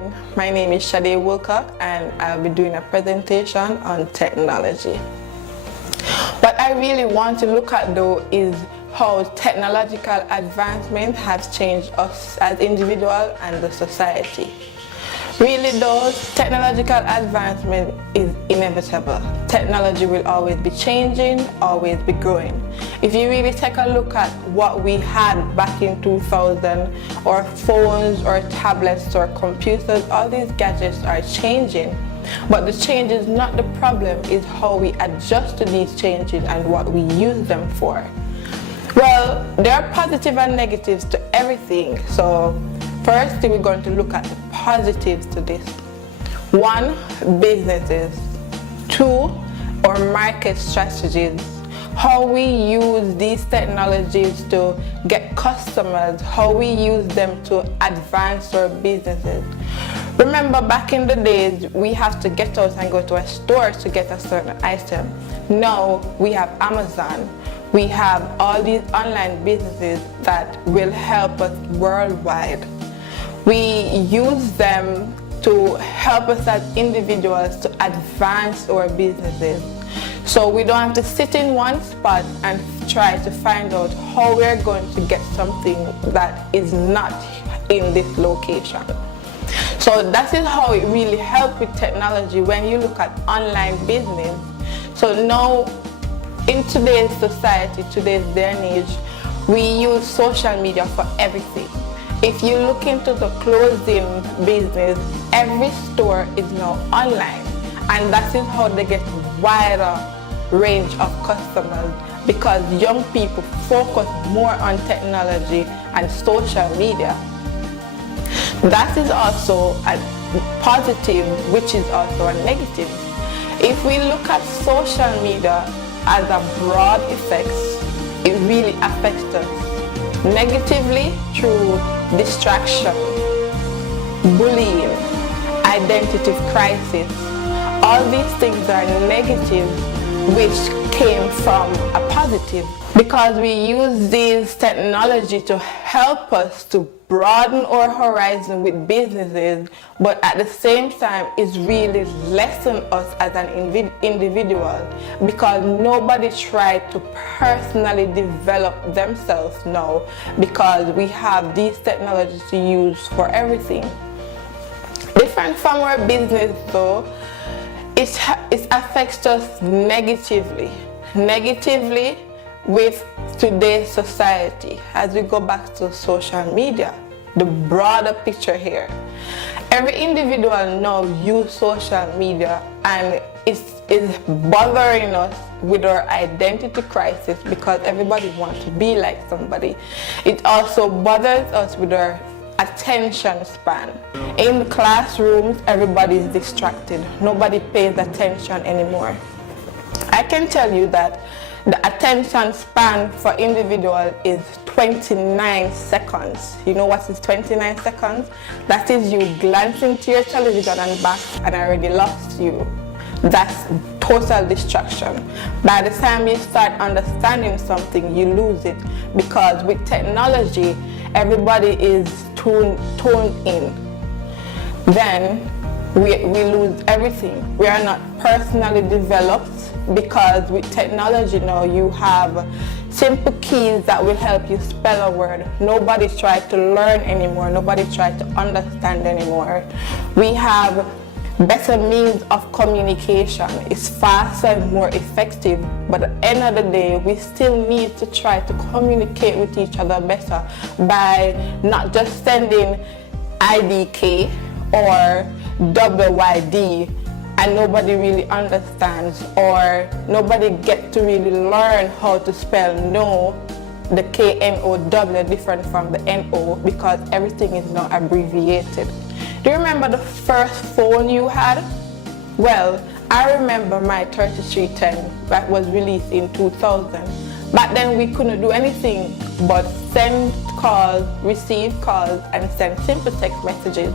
morning. My name is Shadae Woolcock and I'll be doing a presentation on technology. What I really want to look at though is how technological advancement has changed us as individuals and the society. Really though, technological advancement is inevitable. Technology will always be changing, always be growing. If you really take a look at what we had back in 2000, or phones or tablets or computers, all these gadgets are changing. But the change is not the problem, it's how we adjust to these changes and what we use them for. Well, there are positives and negatives to everything. So first, we're going to look at the positives to this. 1, businesses. 2, our market strategies. How we use these technologies to get customers, how we use them to advance our businesses. Remember, back in the days, we have to get out and go to a store to get a certain item. Now we have Amazon. We have all these online businesses that will help us worldwide. We use them to help us as individuals to advance our businesses. So we don't have to sit in one spot and try to find out how we're going to get something that is not in this location. So that is how it really helps with technology when you look at online business. So now, in today's society, today's day and age, we use social media for everything. If you look into the clothing business, every store is now online, and that is how they get wider range of customers, because young people focus more on technology and social media. That is also a positive, which is also a negative. If we look at social media as a broad effects, it really affects us negatively through distraction, bullying, identity crisis. All these things are negative, which came from a positive, because we use this technology to help us to broaden our horizon with businesses, but at the same time it's really lessen us as an individual, because nobody tried to personally develop themselves now, because we have these technologies to use for everything. Different from our business though, it affects us negatively with today's society. As we go back to social media, the broader picture here, every individual now use social media, and it's bothering us with our identity crisis, because everybody wants to be like somebody. It also bothers us with our attention span. In classrooms, everybody is distracted. Nobody pays attention anymore. I can tell you that the attention span for individual is 29 seconds. You know what is 29 seconds? That is you glancing to your television and back and I already lost you. That's total distraction. By the time you start understanding something, you lose it, because with technology, everybody is tuned in. Then we lose everything. We are not personally developed, because with technology now you have simple keys that will help you spell a word. Nobody tries to learn anymore. Nobody tries to understand anymore. We have better means of communication. It's faster and more effective, but at the end of the day, we still need to try to communicate with each other better by not just sending IDK or WYD, and nobody really understands, or nobody gets to really learn how to spell no, the KNOW different from the NO, because everything is now abbreviated. Do you remember the first phone you had? Well, I remember my 3310 that was released in 2000. Back then we couldn't do anything but send calls, receive calls, and send simple text messages.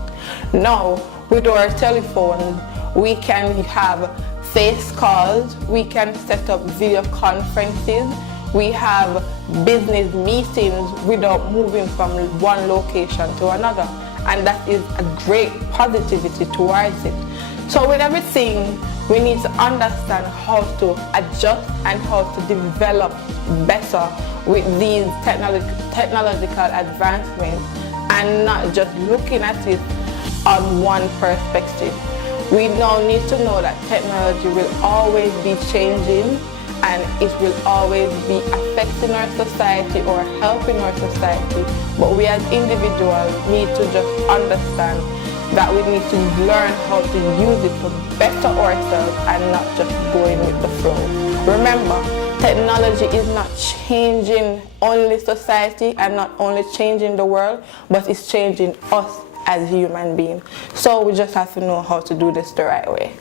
Now, with our telephones, we can have face calls, we can set up video conferences, we have business meetings without moving from one location to another. and that is a great positivity towards it. So with everything, we need to understand how to adjust and how to develop better with these technological advancements, and not just looking at it on one perspective. We now need to know that technology will always be changing, and it will always be affecting our society or helping our society. But we as individuals need to just understand that we need to learn how to use it to better ourselves and not just going with the flow. Remember, technology is not changing only society and not only changing the world, but it's changing us as human beings. So we just have to know how to do this the right way.